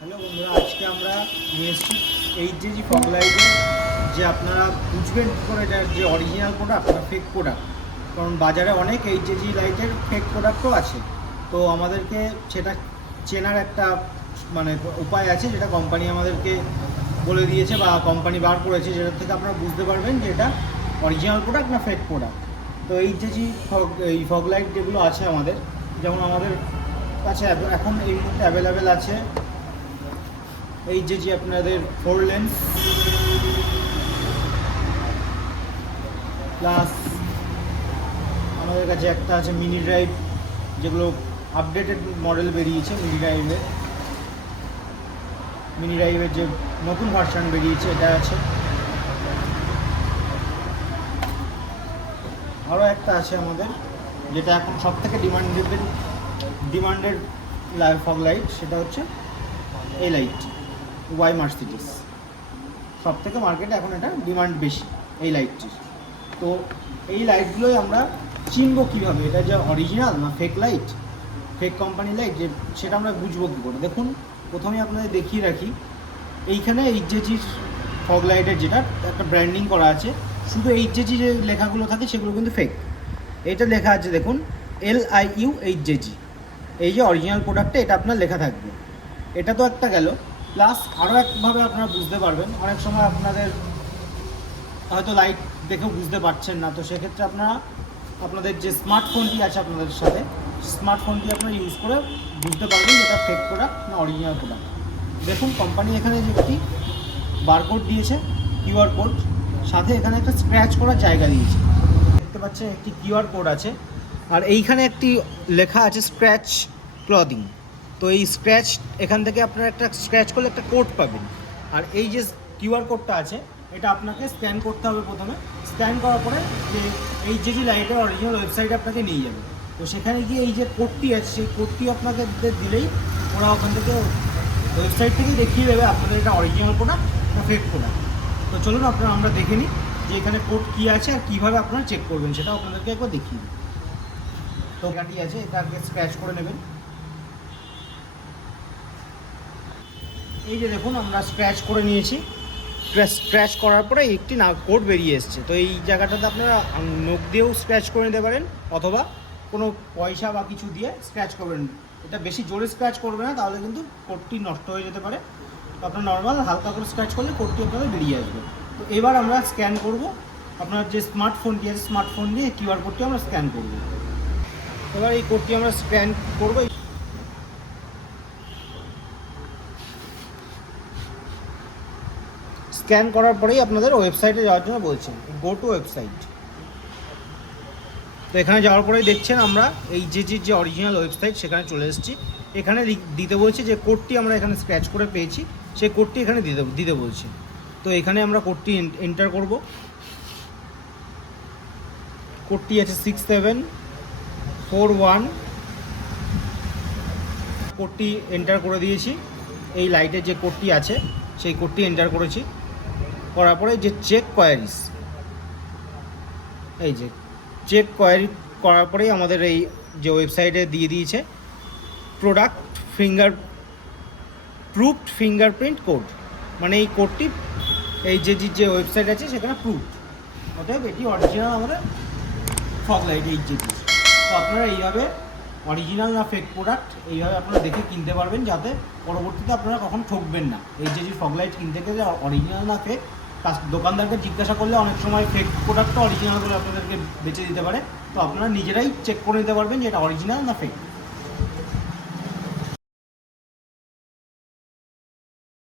Hello বন্ধুরা, আজকে আমরা নিয়ে এসেছি এইচ জি লাইটের যে আপনারা বুঝবেন কী করে এটা যে অরিজিনাল প্রোডাক্ট না ফেক প্রোডাক্ট কারণ বাজারে অনেক এইচ জি লাইটের ফেক প্রোডাক্টও আছে। তো আমাদেরকে সেটা চেনার একটা মানে উপায় আছে যেটা কোম্পানি আমাদেরকে বলে দিয়েছে বা কোম্পানি বার করেছে যেটার থেকে আপনারা বুঝতে পারবেন যে এটা অরিজিনাল প্রোডাক্ট না ফেক প্রোডাক্ট তো এইচ জি ফগ এই ফগ লাইট যেগুলো আছে আমাদের, যেমন আমাদের কাছে এখন এই মুহূর্তে অ্যাভেলেবেল আছে এই যে যে আপনাদের ফোর লেন্স প্লাস আমাদের কাছে একটা আছে মিনি ড্রাইভ যেগুলো আপডেটেড মডেল বেরিয়েছে মিনি ড্রাইভের মিনি ড্রাইভের যে নতুন ভার্সন বেরিয়েছে, এটা আছে। আরও একটা আছে আমাদের, যেটা এখন সব থেকে ডিমান্ডেড ডিমান্ডেড ফগ লাইট সেটা হচ্ছে এই লাইট ওয়াই মার্সিডিস সব থেকে মার্কেটে এখন এটা ডিমান্ড বেশি, এই লাইটটির তো এই লাইটগুলোই আমরা চিনবো কীভাবে? এটা যে অরিজিনাল না fake light fake company light যে সেটা আমরা বুঝব কী করে? দেখুন প্রথমে আপনাদের দেখিয়ে রাখি, এইখানে এইচজেজির ফগ লাইটের যেটা, একটা ব্র্যান্ডিং করা আছে, শুধু এইচজেজি যে লেখাগুলো থাকে সেগুলো কিন্তু ফেক এটা লেখা আছে, দেখুন এল আই ইউ এইচজেজি এই যে অরিজিনাল প্রোডাক্টটা এটা আপনার লেখা থাকবে। এটা তো একটা গেল প্লাস আরও একভাবে আপনারা বুঝতে পারবেন। অনেক সময় আপনাদের হয়তো লাইট দেখেও বুঝতে পারছেন না, তো সেক্ষেত্রে আপনারা আপনাদের যে স্মার্টফোনটি আছে আপনাদের সাথে স্মার্টফোনটি আপনারা ইউজ করে বুঝতে পারবেন যে এটা ফেক প্রোডাক্ট না অরিজিনাল প্রোডাক্ট দেখুন কোম্পানি এখানে যে একটি বারকোড দিয়েছে কিউআর কোড সাথে এখানে একটা স্ক্র্যাচ করার জায়গা দিয়েছে। দেখতে পাচ্ছেন, একটি কিউআর কোড আছে, আর এইখানে একটি লেখা আছে স্ক্র্যাচ ক্লদিং তো এই স্ক্র্যাচ এখান থেকে আপনারা একটা স্ক্র্যাচ করলে একটা কোড পাবেন। আর এই যে কিউআর কোডটা আছে, এটা আপনাকে স্ক্যান করতে হবে প্রথমে। স্ক্যান করার পরে যে এই যে যে লাইটের অরিজিনাল ওয়েবসাইট আপনাকে নিয়ে যাবে। তো সেখানে গিয়ে এই যে কোডটি আছে, সেই কোডটি আপনাকে দিলেই ওরা ওখান থেকে ওয়েবসাইট থেকে দেখিয়ে দেবে আপনাদের এটা অরিজিনাল প্রোডাক্ট না ফেক প্রোডাক্ট তো চলুন আপনারা, আমরা দেখে নিই যে এখানে কোড কী আছে আর কীভাবে আপনারা চেক করবেন সেটা আপনাদেরকে একবার দেখিয়ে দিই। তো গাড়ি আছে, এটা আগে স্ক্র্যাচ করে নেবেন। এই যে দেখুন, আমরা স্ক্র্যাচ করে নিয়েছি। স্ক্র্যাচ স্ক্র্যাচ করার পরে একটি না কোড বেরিয়ে এসছে। তো এই জায়গাটাতে আপনারা নখ দিয়েও স্ক্র্যাচ করে নিতে পারেন, অথবা কোনো পয়সা বা কিছু দিয়ে স্ক্র্যাচ করবেন। এটা বেশি জোরে স্ক্র্যাচ করবে না, তাহলে কিন্তু কোডটি নষ্ট হয়ে যেতে পারে। আপনার নর্মাল হালকা করে স্ক্র্যাচ করলে কোডটি আপনাদের বেরিয়ে আসবে। তো এবার আমরা স্ক্যান করব। আপনার যে স্মার্টফোনটি আছে স্মার্টফোন দিয়ে কিউআর কোডটি আমরা স্ক্যান করব। এবার এই কোডটি আমরা স্ক্যান করব। স্ক্যান করার পরেই আপনাদের ওয়েবসাইটে যাওয়ার জন্য বলছেন গো টু ওয়েবসাইট তো এখানে যাওয়ার পরেই দেখছেন আমরা এই যে যে যে অরিজিনাল ওয়েবসাইট সেখানে চলে এসেছি। এখানে দিতে বলছে যে কোডটি আমরা এখানে স্ক্র্যাচ করে পেয়েছি, সেই কোডটি এখানে দিতে দিতে বলছে। তো এখানে আমরা কোডটি এন্টার করব। কোডটি আছে সিক্স সেভেন ফোর ওয়ান কোডটি এন্টার করে দিয়েছি। এই লাইটের যে কোডটি আছে, সেই কোডটি এন্টার করেছি। করার পরে যে চেক কোয়ারিস এই যে চেক কোয়ারি করার পরেই আমাদের এই যে ওয়েবসাইটে দিয়ে দিয়েছে product finger proofed fingerprint code মানে এই কোডটি এই যে, যে- ওয়েবসাইট আছে সেখানে প্রুফ অতএব এটি অরিজিনাল আমাদের ফগ লাইট এই যে তো আপনারা এইভাবে অরিজিনাল না ফেক প্রোডাক্ট এইভাবে আপনারা দেখে কিনতে পারবেন যাতে পরবর্তীতে আপনারা কখন ঠকবেন না। এই যে ফগ লাইট কিনতে গেলে অরিজিনাল না ফেক দোকানদারকে জিজ্ঞাসা করলে অনেক সময় ফেক প্রোডাক্টটা অরিজিনাল বলে আপনাদেরকে বেছে দিতে পারে। তো আপনারা নিজেরাই চেক করে নিতে পারবেন যে এটা অরিজিনাল না ফেক